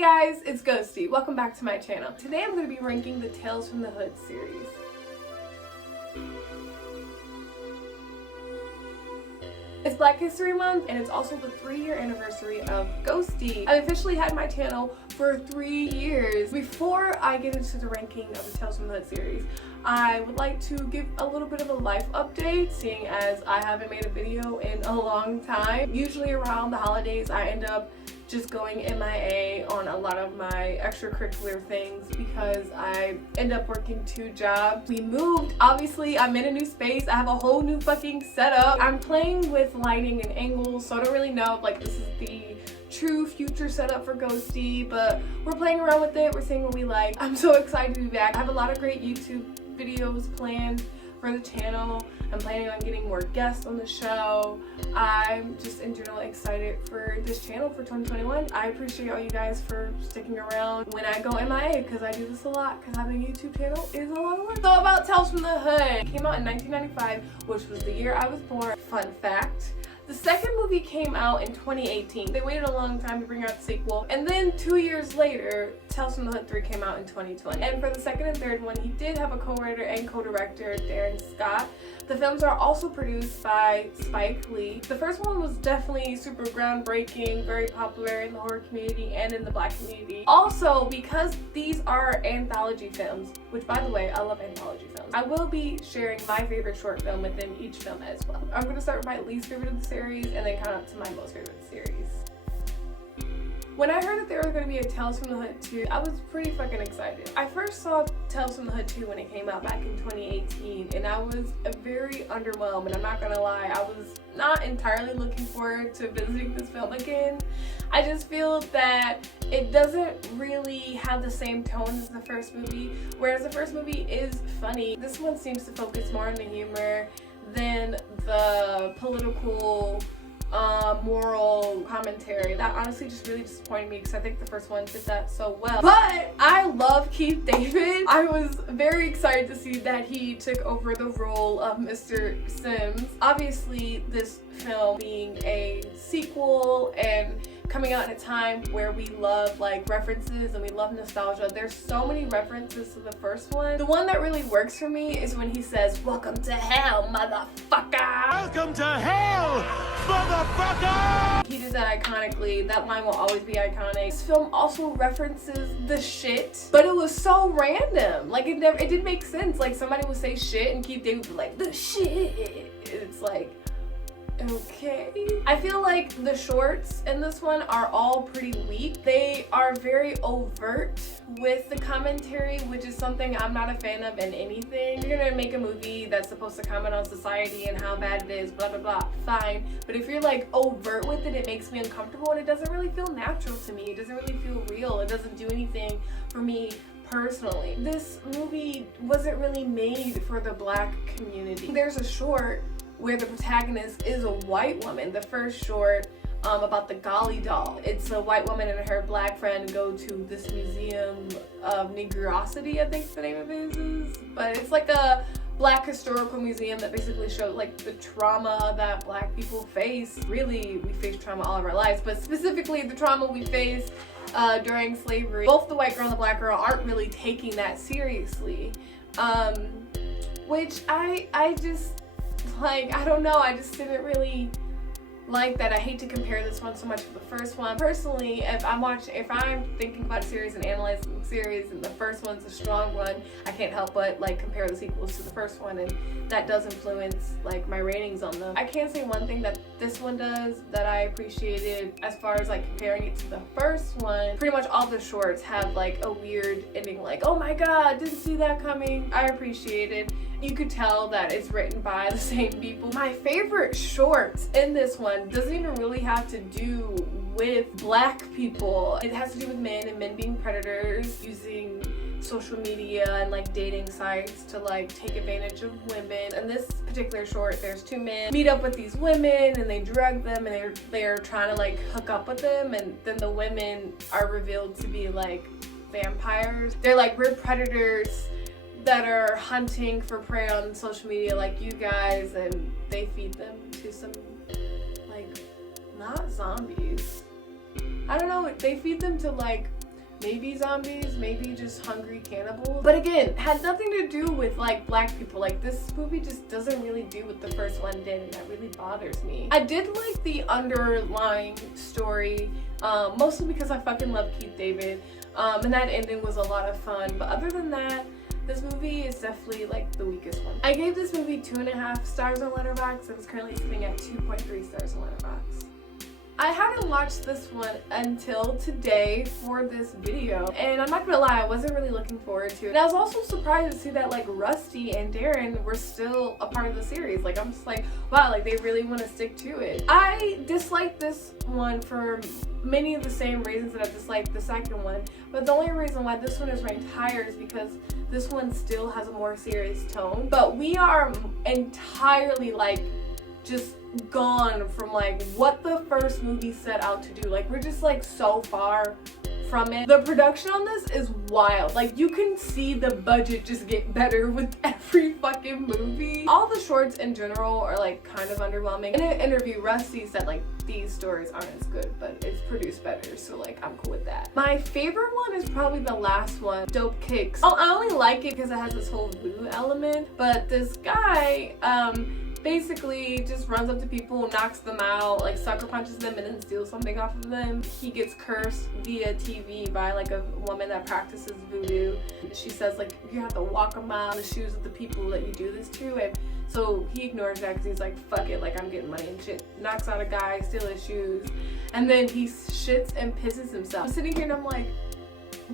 guys, it's Ghostie. Welcome back to my channel. Today I'm going to be ranking the Tales from the Hood series. It's Black History Month and it's also the 3-year anniversary of Ghostie. I officially had my channel for 3 years. Before I get into the ranking of the Tales from the Hood series, I would like to give a little bit of a life update, seeing as I haven't made a video in a long time. Usually around the holidays I end up just going MIA on a lot of my extracurricular things because I end up working 2 jobs. We moved, obviously I'm in a new space, I have a whole new fucking setup. I'm playing with lighting and angles, so I don't really know if like this is the true future setup for Ghostie, but we're playing around with it, we're seeing what we like. I'm so excited to be back. I have a lot of great YouTube videos planned for the channel. I'm planning on getting more guests on the show. I'm just in general excited for this channel for 2021. I appreciate all you guys for sticking around when I go MIA because I do this a lot because having a YouTube channel is a lot of work. So about Tales from the Hood. It came out in 1995, which was the year I was born. Fun fact. The second movie came out in 2018. They waited a long time to bring out the sequel. And then 2 years later, Tales from the Hood 3 came out in 2020. And for the second and third one, he did have a co-writer and co-director, Darren Scott. The films are also produced by Spike Lee. The first one was definitely super groundbreaking, very popular in the horror community and in the Black community. Also, because these are anthology films, which by the way, I love anthology films, I will be sharing my favorite short film within each film as well. I'm going to start with my least favorite of the series and then count up to my most favorite series. When I heard that there was going to be a Tales from the Hood 2, I was pretty fucking excited. I first saw Tales from the Hood 2 when it came out back in 2018 and I was very underwhelmed, and I'm not gonna lie, I was not entirely looking forward to visiting this film again. I just feel that it doesn't really have the same tone as the first movie, whereas the first movie is funny. This one seems to focus more on the humor than the political moral commentary. That honestly just really disappointed me because I think the first one did that so well. But I love Keith David. I was very excited to see that he took over the role of Mr. Sims. Obviously, this film being a sequel and coming out in a time where we love like references and we love nostalgia. There's so many references to the first one. The one that really works for me is when he says, "Welcome to hell, motherfucker." Welcome to hell, motherfucker! He did that iconically. That line will always be iconic. This film also references the shit, but it was so random. Like it didn't make sense. Like somebody would say shit and Keith David would be like, "The shit." It's like, okay. I feel like the shorts in this one are all pretty weak. They are very overt with the commentary, which is something I'm not a fan of in anything. You're gonna make a movie that's supposed to comment on society and how bad it is, blah blah blah, fine. But if you're like overt with it, it makes me uncomfortable and it doesn't really feel natural to me. It doesn't really feel real. It doesn't do anything for me personally. This movie wasn't really made for the Black community. There's a short where the protagonist is a white woman. The first short about the Golly doll. It's a white woman and her Black friend go to this museum of Negrosity, I think the name of it is. But it's like a Black historical museum that basically showed like the trauma that Black people face. Really, we face trauma all of our lives, but specifically the trauma we face during slavery. Both the white girl and the Black girl aren't really taking that seriously. Which I just, like, I don't know, I just didn't really like that. I hate to compare this one so much to the first one. Personally, if I'm thinking about a series and analyzing the series and the first one's a strong one, I can't help but like compare the sequels to the first one, and that does influence like my ratings on them. I can say one thing that this one does that I appreciated as far as like comparing it to the first one. Pretty much all the shorts have like a weird ending, like, oh my god, didn't see that coming. I appreciated. You could tell that it's written by the same people. My favorite shorts in this one doesn't even really have to do with Black people. It has to do with men and men being predators, using social media and like dating sites to like take advantage of women. In this particular short, there's 2 men meet up with these women and they drug them and they're trying to like hook up with them, and then the women are revealed to be like vampires. They're like, we're predators that are hunting for prey on social media like you guys, and they feed them to some like, not zombies, I don't know, they feed them to like maybe zombies, maybe just hungry cannibals. But again, had nothing to do with like black people. Like this movie just doesn't really do what the first one did, and that really bothers me. I did like the underlying story, mostly because I fucking love Keith David, and that ending was a lot of fun. But other than that, this movie is definitely like the weakest one. I gave this movie 2.5 stars on Letterboxd, and it's currently sitting at 2.3 stars on Letterboxd. I haven't watched this one until today for this video, and I'm not gonna lie, I wasn't really looking forward to it. And I was also surprised to see that like Rusty and Darren were still a part of the series. Like I'm just like, wow, like they really want to stick to it. I disliked this one for many of the same reasons that I disliked the second one, but the only reason why this one is ranked higher is because this one still has a more serious tone. But we are entirely like just gone from like what the first movie set out to do. Like we're just like so far from it. The production on this is wild. Like you can see the budget just get better with every fucking movie. All the shorts in general are like kind of underwhelming. In an interview, Rusty said like these stories aren't as good, but it's produced better, so like I'm cool with that. My favorite one is probably the last one, Dope Kicks. Oh, I only like it because it has this whole voodoo element, but this guy basically just runs up to people, knocks them out, like sucker punches them, and then steals something off of them. He gets cursed via TV by like a woman that practices voodoo. She says like you have to walk a mile in the shoes of the people that you do this to, and so he ignores that because he's like, fuck it, like I'm getting money and shit. Knocks out a guy, steals his shoes, and then he shits and pisses himself. I'm sitting here and I'm like,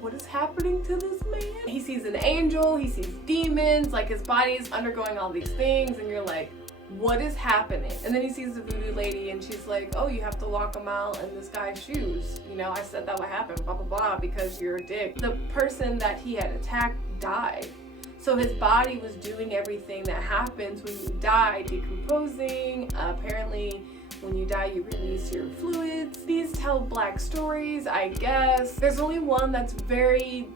what is happening to this man? He sees an angel, he sees demons, like his body is undergoing all these things, and you're like, what is happening? And then he sees the voodoo lady and she's like, oh, you have to walk a mile in this guy's shoes. You know, I said that would happen, blah, blah, blah, because you're a dick. The person that he had attacked died. So his body was doing everything that happens when you die, decomposing. Apparently, when you die, you release your fluids. These tell black stories, I guess. There's only one that's very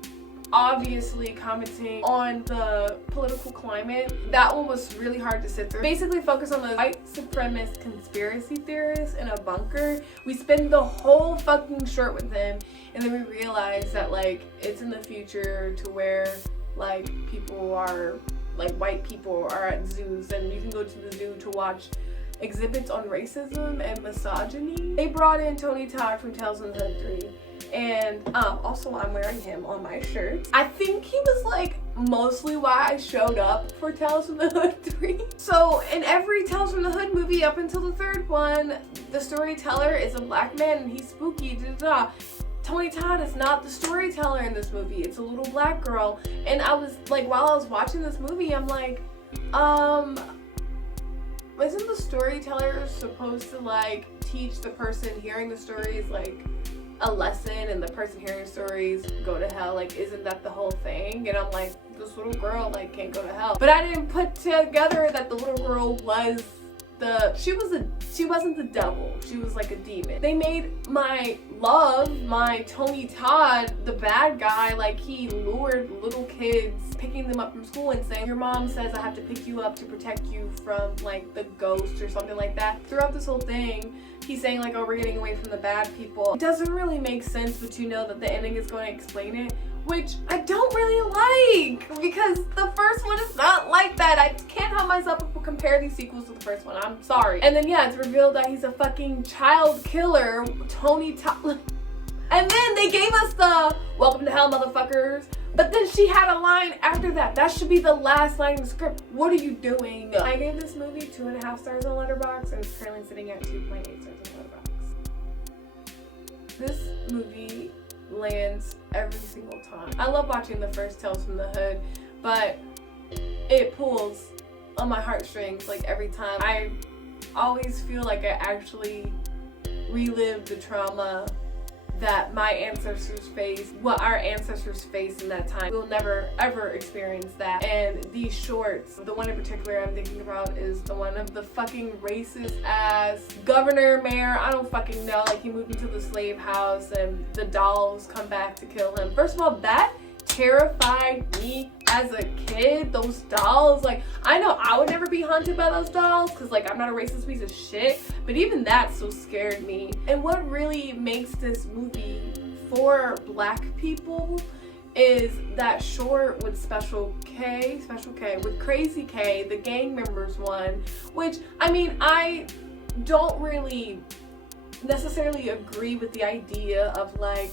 obviously commenting on the political climate. That one was really hard to sit through. Basically focus on the white supremacist conspiracy theorists in a bunker. We spend the whole fucking short with them, and then we realize that like it's in the future to where like people are, like white people are at zoos, and you can go to the zoo to watch exhibits on racism and misogyny. They brought in Tony Todd from Tales from the Hood 3. And also I'm wearing him on my shirt. I think he was like mostly why I showed up for Tales from the Hood 3. So in every Tales from the Hood movie up until the third one, the storyteller is a black man and he's spooky, da-da-da. Tony Todd is not the storyteller in this movie. It's a little black girl. And I was like, while I was watching this movie, I'm like, isn't the storyteller supposed to like teach the person hearing the stories like a lesson, and the person hearing stories go to hell? Like, isn't that the whole thing? And I'm like, this little girl like can't go to hell. But I didn't put together that the little girl was she wasn't the devil. She was like a demon. They made my Tony Todd the bad guy. Like he lured little kids, picking them up from school and saying, your mom says I have to pick you up to protect you from like the ghost or something like that. Throughout this whole thing, he's saying like, oh, we're getting away from the bad people. It doesn't really make sense, but you know that the ending is going to explain it, which I don't really like, because the first one is not like that. I can't help myself but compare these sequels to the first one. I'm sorry. And then yeah, it's revealed that he's a fucking child killer, Tony Todd. And then they gave us the welcome to hell, motherfuckers. But then she had a line after that. That should be the last line in the script. What are you doing? I gave this movie 2.5 stars on Letterboxd, and it's currently sitting at 2.8 stars on Letterboxd. This movie lands every single time. I love watching the first Tales from the Hood, but it pulls on my heartstrings like every time. I always feel like I actually relive the trauma that my ancestors faced, what our ancestors faced in that time. We'll never ever experience that. And these shorts, the one in particular I'm thinking about is the one of the fucking racist ass governor, mayor, I don't fucking know. Like he moved into the slave house and the dolls come back to kill him. First of all, that terrified me as a kid. Those dolls, like I know I would never be haunted by those dolls because like I'm not a racist piece of shit, but even that still scared me. And what really makes this movie for black people is that short with Special K, with Crazy K, the gang members one, which, I mean, I don't really necessarily agree with the idea of like,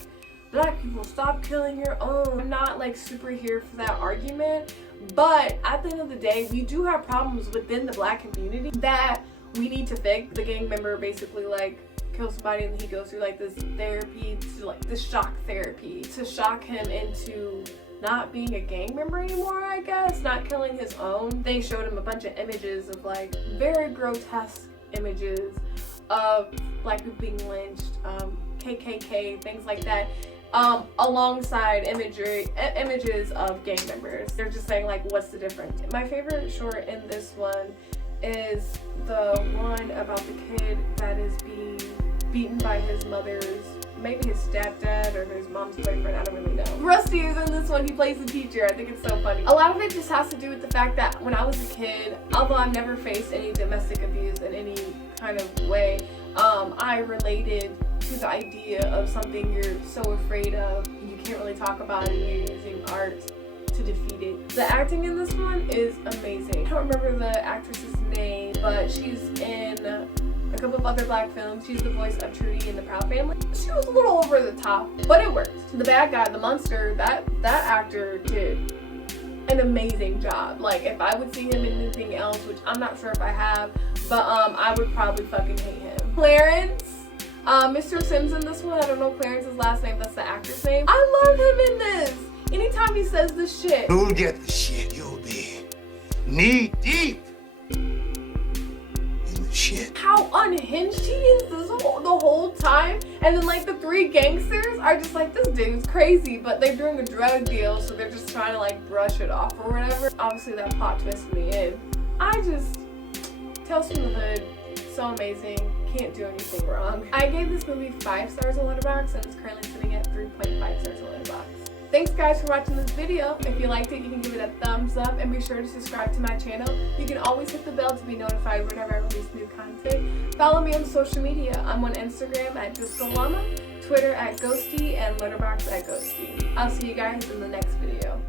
black people, stop killing your own. I'm not like super here for that argument, but at the end of the day, we do have problems within the black community that we need to fix. The gang member basically like kills somebody and he goes through like this therapy, to like this shock therapy to shock him into not being a gang member anymore, I guess, not killing his own. They showed him a bunch of images of like very grotesque images of black people being lynched, KKK, things like that, alongside images of gang members. They're just saying like, what's the difference? My favorite short in this one is the one about the kid that is being beaten by his mother's, maybe his stepdad or his mom's boyfriend, I don't really know. Rusty is in this one, he plays the teacher. I think it's so funny. A lot of it just has to do with the fact that when I was a kid, although I've never faced any domestic abuse in any kind of way, I related to the idea of something you're so afraid of, you can't really talk about it, and you're using art to defeat it. The acting in this one is amazing. I don't remember the actress's name, but she's in a couple of other black films. She's the voice of Trudy in The Proud Family. She was a little over the top, but it worked. The bad guy, the monster, that actor did an amazing job. Like, if I would see him in anything else, which I'm not sure if I have, but I would probably fucking hate him. Clarence, Mr. Sims in this one, I don't know Clarence's last name, that's the actor's name. I love him in this. Anytime he says this shit. You'll get the shit, you'll be knee deep in the shit. How unhinged he is the whole time. And then like the three gangsters are just like, this dude's crazy, but they're doing a drug deal, so they're just trying to like brush it off or whatever. Obviously that plot twisted me in. Tales from the Hood, so amazing. Can't do anything wrong. I gave this movie 5 stars on Letterboxd and it's currently sitting at 3.5 stars on Letterboxd. Thanks guys for watching this video. If you liked it, you can give it a thumbs up and be sure to subscribe to my channel. You can always hit the bell to be notified whenever I release new content. Follow me on social media. I'm on Instagram at DiscoLlama, Twitter at Ghostie, and Letterboxd at Ghostie. I'll see you guys in the next video.